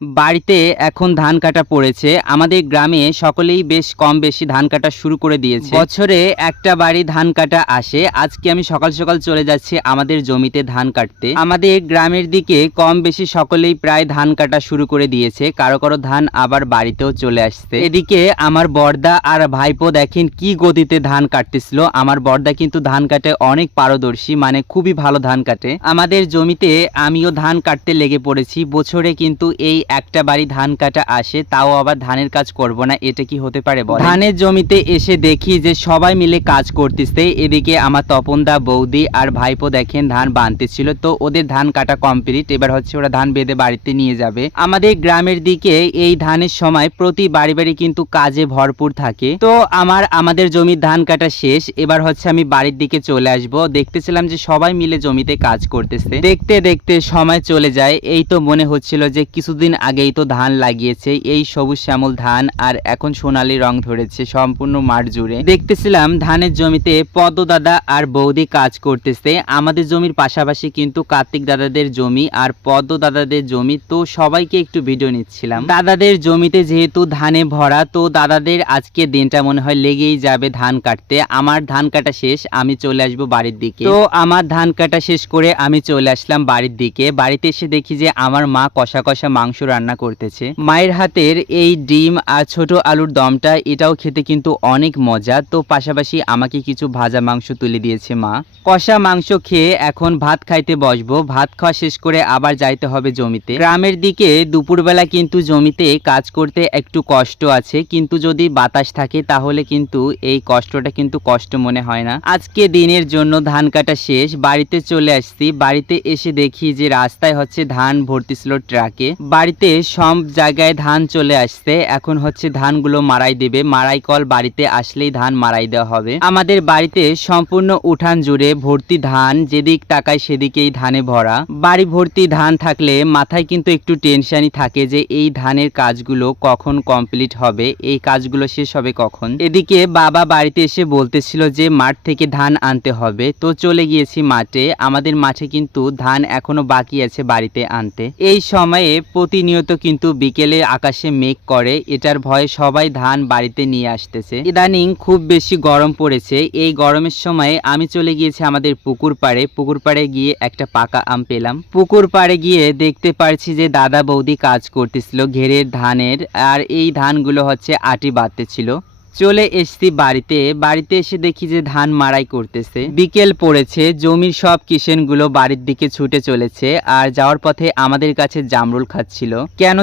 বাড়িতে এখন ধান কাটা পড়েছে। আমাদের গ্রামে সকলেই বেশ কম বেশি ধান কাটা শুরু করে দিয়েছে। বছরে একটা বাড়ি ধান কাটা আসে। আজকে আমি সকাল সকাল চলে যাচ্ছি আমাদের জমিতে ধান কাটতে। আমাদের গ্রামের দিকে কম বেশি সকলেই প্রায় ধান কাটা শুরু করে দিয়েছে। কারো কারো ধান আবার বাড়িতেও চলে আসছে। এদিকে আমার বড়দা আর ভাইপো দেখেন কি গতিতে ধান কাটতেছিল। আমার বড়দা কিন্তু ধান কাটে অনেক পারদর্শী, মানে খুবই ভালো ধান কাটে। আমাদের জমিতে আমিও ধান কাটতে লেগে পড়েছি। বছরে কিন্তু এই একটা বাড়ি ধান কাটা আসে, তাও আবার ধানের কাজ করব না, এটা কি হতে পারে বল? ধানের জমিতে এসে দেখি যে সবাই মিলে কাজ করতেছে। এদিকে আমার তপনদা, বৌদি আর ভাইপো দেখেন ধান বাঁধতেছিল। তো ওদের ধান কাটা কমপ্লিট, এবার হচ্ছে ওরা ধান বেঁধে বাড়িতে নিয়ে যাবে। আমাদের গ্রামের দিকে এই ধানের সময় প্রতি বাড়ি বাড়ি কিন্তু কাজে ভরপুর থাকে। তো আমাদের জমির ধান কাটা শেষ, এবার হচ্ছে আমি বাড়ির দিকে চলে আসব। দেখতেছিলাম যে সবাই মিলে জমিতে কাজ করতেছে। দেখতে দেখতে সময় চলে যায়। এই তো মনে হচ্ছিল যে কিছুদিন আগেই তো ধান লাগিয়েছে, এই সবুজ শ্যামল ধান আর এখন সোনালী রং ধরেছে সম্পূর্ণ মাঠ জুড়ে। দেখতেছিলাম ধানের জমিতে পদ্ম দাদা আর বৌদি কাজ করতেছে। আমাদের জমির পাশাপাশি কিন্তু কার্তিক দাদাদের জমি আর পদ্ম দাদাদের জমি, তো সবাইকে একটু ভিডিও নিচ্ছিলাম। দাদাদের জমিতে যেহেতু ধানে ভরা, তো দাদাদের আজকে দিনটা মনে হয় লেগেই যাবে ধান কাটতে। আমার ধান কাটা শেষ, আমি চলে আসবো বাড়ির দিকে। তো আমার ধান কাটা শেষ করে আমি চলে আসলাম বাড়ির দিকে। বাড়িতে এসে দেখি যে আমার মা কষা কষা মাংস রান্না করতেছে। মায়ের হাতের এই ডিম আর ছোট আলুর দমটা, এটাও খেতে কিন্তু অনেক মজা। তো পাশাপাশি আমাকে কিছু ভাজা মাংস তুলে দিয়েছে মা। কষা মাংস খেয়ে এখন ভাত খাইতে বসবো। ভাত খাওয়া শেষ করে আবার যাইতে হবে জমিতে। গ্রামের দিকে দুপুরবেলা কিন্তু জমিতে কাজ করতে একটু কষ্ট আছে, কিন্তু যদি বাতাস থাকে তাহলে কিন্তু এই কষ্টটা কিন্তু কষ্ট মনে হয় না। আজকে দিনের জন্য ধান কাটা শেষ, বাড়িতে চলে আসছি। বাড়িতে এসে দেখি যে রাস্তায় হচ্ছে ধান ভর্তি ছিল ট্রাকে। বাড়িতে সব জায়গায় ধান চলে আসছে। এখন হচ্ছে ধানগুলো মারাই দেবে। মারাই কল বাড়িতে আসলেই ধান মারাই দেওয়া হবে। আমাদের বাড়িতে সম্পূর্ণ উঠান জুড়ে ভর্তি ধান, যেদিক তাকায় সেদিকেই ধানে ভরা। বাড়ি ভর্তি ধান থাকলে মাথায় কিন্তু একটু টেনশনই থাকে যে এই ধানের কাজগুলো কখন কমপ্লিট হবে, এই কাজগুলো শেষ হবে কখন। এদিকে বাবা বাড়িতে এসে বলতেছিল যে মাঠ থেকে ধান আনতে হবে। তো চলে গিয়েছি মাঠে। আমাদের মাঠে কিন্তু ধান এখনো বাকি আছে বাড়িতে আনতে। এই সময়ে প্রতিনিয়ত কিন্তু বিকেলে আকাশে মেঘ করে, এটার ভয়ে সবাই ধান বাড়িতে নিয়ে আসতেছে। ইদানিং খুব বেশি গরম পড়েছে। এই গরমের সময় আমি চলে গিয়েছি আমাদের পুকুর পাড়ে। পুকুর পাড়ে গিয়ে একটা পাকা আম পেলাম। পুকুর পাড়ে গিয়ে দেখতে পারছি যে দাদা বৌদি কাজ করতেছিল ঘেরের ধানের, আর এই ধানগুলো হচ্ছে আটি বাঁধতেছিল। চলে এসছি বাড়িতে। বাড়িতে এসে দেখি যে ধান মাড়াই করতেছে। বিকেল পড়েছে, জমির সব কিষেনগুলো বাড়ির দিকে ছুটে চলেছে, আর যাওয়ার পথে আমাদের কাছে জামরুল খাচ্ছিল। কেন